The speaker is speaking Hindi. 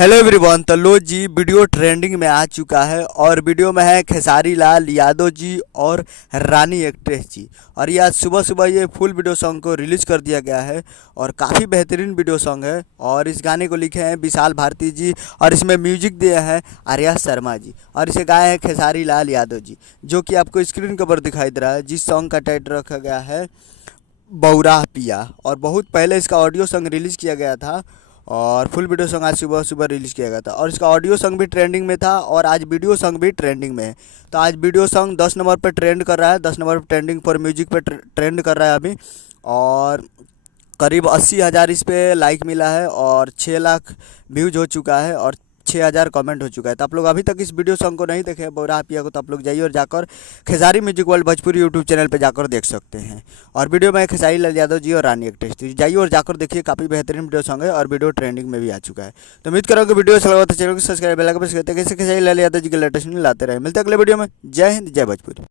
Hello everyone. तो लो जी, वीडियो ट्रेंडिंग में आ चुका है और वीडियो में है खेसारी लाल यादव जी और रानी एक्ट्रेस जी। और ये आज सुबह सुबह ये फुल वीडियो सॉन्ग को रिलीज कर दिया गया है और काफ़ी बेहतरीन वीडियो सॉन्ग है। और इस गाने को लिखे हैं विशाल भारती जी और इसमें म्यूजिक दिए हैं आर्या शर्मा जी और इसे गाए हैं खेसारी लाल यादव जी, जो कि आपको स्क्रीन के ऊपर दिखाई दे रहा है। जिस सॉन्ग का टाइटल रखा गया है बौराह पिया। और बहुत पहले इसका ऑडियो सॉन्ग रिलीज़ किया गया था और फुल वीडियो सॉन्ग आज सुबह सुबह रिलीज़ किया गया था। और इसका ऑडियो सॉन्ग भी ट्रेंडिंग में था और आज वीडियो सॉन्ग भी ट्रेंडिंग में है। तो आज वीडियो सॉन्ग 10 नंबर पर ट्रेंड कर रहा है, 10 नंबर पर ट्रेंडिंग फॉर म्यूजिक पे ट्रेंड कर रहा है अभी। और करीब 80,000 इस पे लाइक मिला है और 6 लाख व्यूज हो चुका है और 6,000 कमेंट हो चुका है। तो आप लोग अभी तक इस वीडियो सॉन्ग को नहीं देखे बौराह पिया को, तो आप लोग जाइए और जाकर Khesari music world Bhojpuri YouTube channel पे जाकर देख सकते हैं। और वीडियो में खेसारी लाल यादव जी और रानी एक्ट्रेस जी, जाइए और जाकर देखिए, काफ़ी बेहतरीन वीडियो सॉन्ग है और वीडियो ट्रेंडिंग में भी आ चुका है। तो उम्मीद करूँगा वीडियो अच्छा लगा तो चैनल को सब्सक्राइब बेल आइकन प्रेस करते हैं, कैसे खेसारी लाल यादव जी के लेटेस्ट न्यूज़ लाते रहे। मिलते हैं अगले वीडियो में। जय हिंद, जय भोजपुरी।